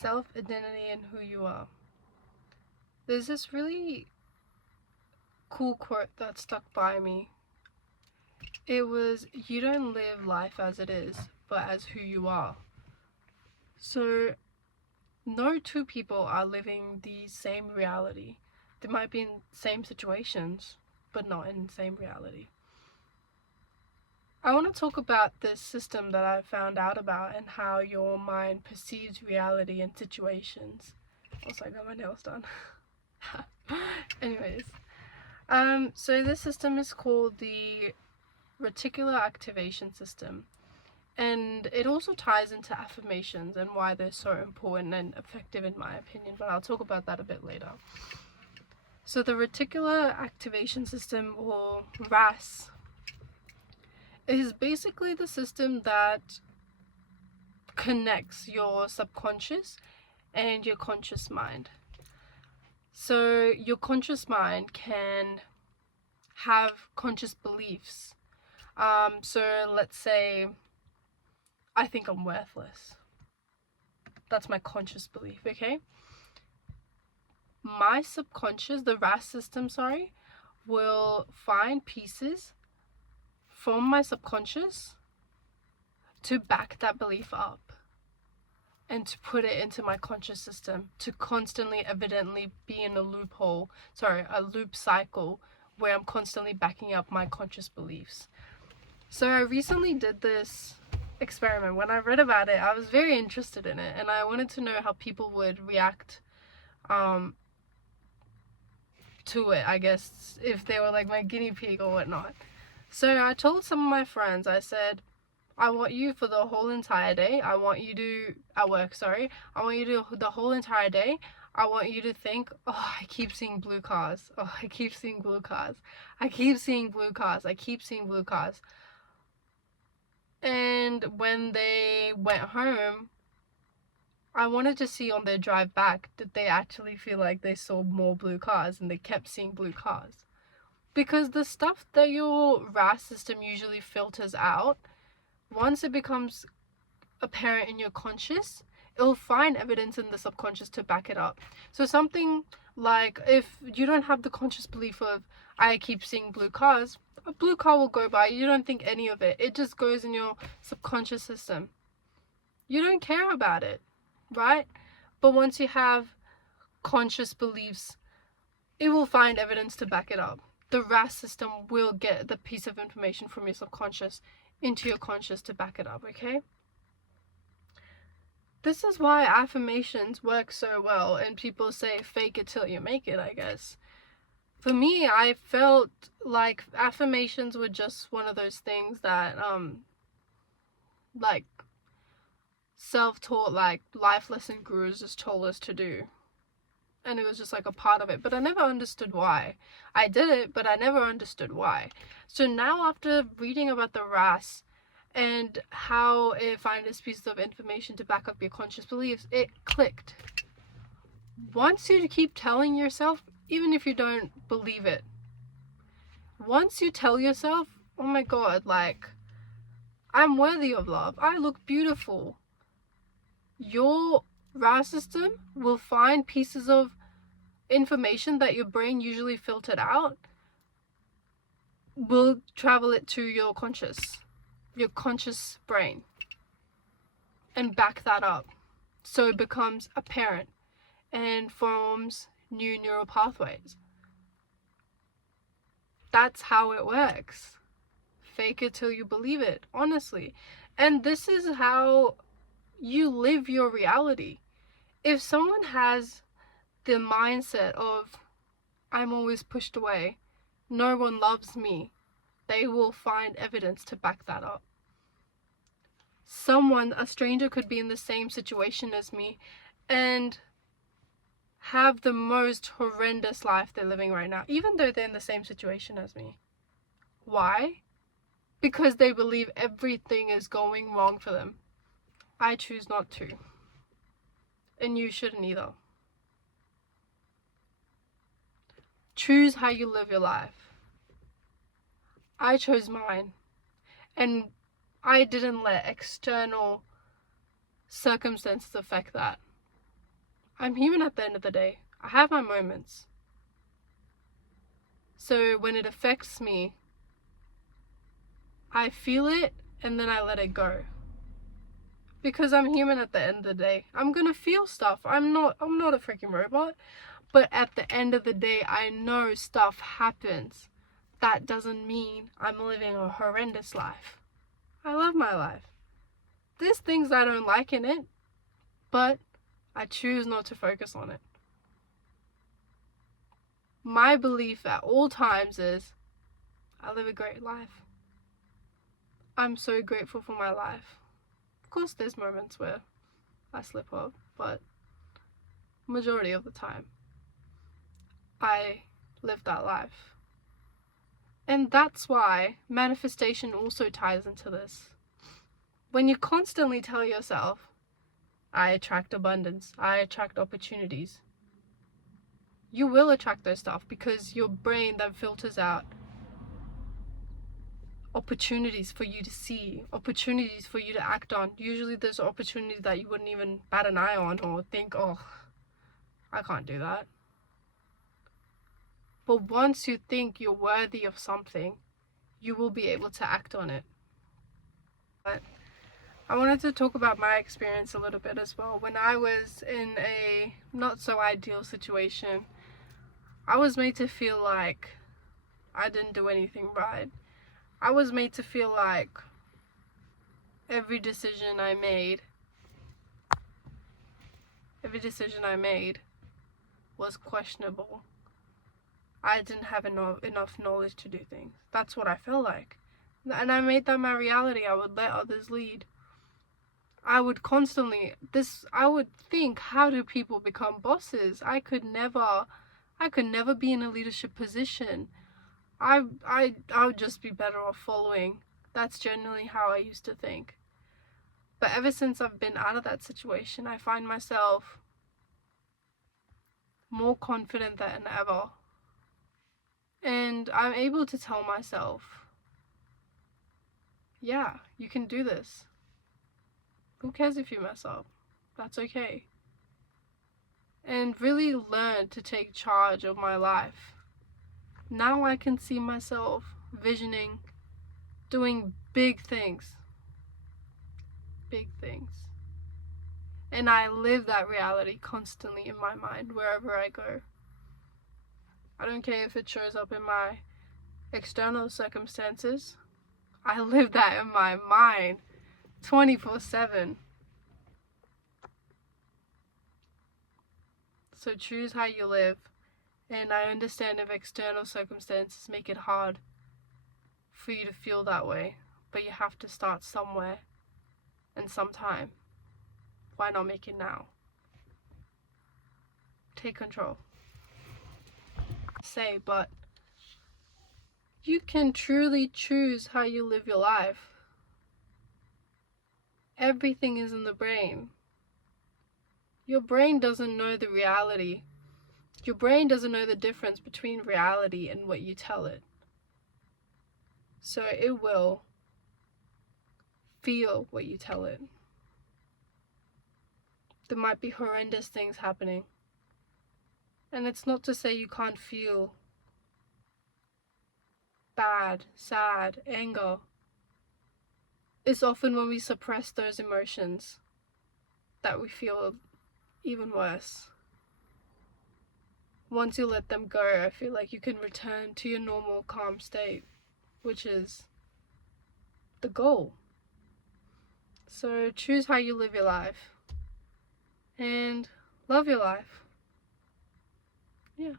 self-identity and who you are. There's this really cool quote that stuck by me. It was, you don't live life as it is, but as who you are. So no two people are living the same reality. They might be in same situations, but not in the same reality. I want to talk about this system that I found out about and how your mind perceives reality and situations. Also, I got my nails done. Anyways, so this system is called the reticular activation system, and it also ties into affirmations and why they're so important and effective in my opinion, but I'll talk about that a bit later. So the reticular activation system, or RAS, is basically the system that connects your subconscious and your conscious mind. So your conscious mind can have conscious beliefs. So let's say I think I'm worthless. That's my conscious belief, okay? My subconscious, the RAS system, will find pieces from my subconscious to back that belief up and to put it into my conscious system to constantly, evidently be in a loop cycle where I'm constantly backing up my conscious beliefs. So I recently did this experiment. When I read about it, I was very interested in it, and I wanted to know how people would react to it, I guess, if they were like my guinea pig or whatnot. So I told some of my friends, I said, I want you for the whole entire day, I want you to the whole entire day, I want you to think, oh, I keep seeing blue cars, oh, I keep seeing blue cars, I keep seeing blue cars, I keep seeing blue cars. And when they went home, I wanted to see on their drive back, did they actually feel like they saw more blue cars and they kept seeing blue cars? Because the stuff that your RAS system usually filters out, once it becomes apparent in your conscious, it'll find evidence in the subconscious to back it up. So something like, if you don't have the conscious belief of, I keep seeing blue cars, a blue car will go by, you don't think any of it. It just goes in your subconscious system. You don't care about it, right? But once you have conscious beliefs, it will find evidence to back it up. The RAS system will get the piece of information from your subconscious into your conscious to back it up, okay? This is why affirmations work so well, and people say fake it till you make it, I guess. For me, I felt like affirmations were just one of those things that like self-taught, like life lesson gurus just told us to do, and it was just like a part of it, but I never understood why. I did it, but I never understood why. So now, after reading about the RAS and how it finds pieces of information to back up your conscious beliefs, it clicked. Once you keep telling yourself, even if you don't believe it, once you tell yourself, oh my god, like, I'm worthy of love, I look beautiful, your RAS system will find pieces of information that your brain usually filtered out, will travel it to your conscious brain, and back that up, so it becomes apparent and forms new neural pathways. That's how it works. Fake it till you believe it, honestly. And this is how you live your reality. If someone has the mindset of, I'm always pushed away, no one loves me, they will find evidence to back that up. A stranger could be in the same situation as me and have the most horrendous life they're living right now, even though they're in the same situation as me. Why? Because they believe everything is going wrong for them. I choose not to. And you shouldn't either. Choose how you live your life. I chose mine. And I didn't let external circumstances affect that. I'm human at the end of the day. I have my moments. So when it affects me, I feel it and then I let it go. Because I'm human at the end of the day. I'm gonna feel stuff. I'm not a freaking robot. But at the end of the day, I know stuff happens. That doesn't mean I'm living a horrendous life. I love my life. There's things I don't like in it, but I choose not to focus on it. My belief at all times is I live a great life. I'm so grateful for my life. Of course, there's moments where I slip up, but majority of the time, I live that life. And that's why manifestation also ties into this. When you constantly tell yourself, I attract abundance, I attract opportunities, you will attract those stuff because your brain then filters out opportunities for you to see, opportunities for you to act on. Usually there's opportunities that you wouldn't even bat an eye on or think, oh, I can't do that. But once you think you're worthy of something, you will be able to act on it. But I wanted to talk about my experience a little bit as well. When I was in a not so ideal situation, I was made to feel like I didn't do anything right. I was made to feel like every decision I made was questionable. I didn't have enough knowledge to do things. That's what I felt like. And I made that my reality. I would let others lead. I would think, how do people become bosses? I could never be in a leadership position. I would just be better off following. That's generally how I used to think. But ever since I've been out of that situation, I find myself more confident than ever. And I'm able to tell myself, yeah, you can do this. Who cares if you mess up? That's okay. And really learn to take charge of my life. Now I can see myself visioning, doing big things. Big things. And I live that reality constantly in my mind wherever I go. I don't care if it shows up in my external circumstances. I live that in my mind 24/7. So choose how you live. And I understand if external circumstances make it hard for you to feel that way. But you have to start somewhere and sometime. Why not make it now? Take control. But you can truly choose how you live your life. Everything is in the brain. Your brain doesn't know the reality. Your brain doesn't know the difference between reality and what you tell it. So it will feel what you tell it. There might be horrendous things happening. And it's not to say you can't feel bad, sad, anger. It's often when we suppress those emotions that we feel even worse. Once you let them go, I feel like you can return to your normal calm state, which is the goal. So choose how you live your life and love your life. Yeah.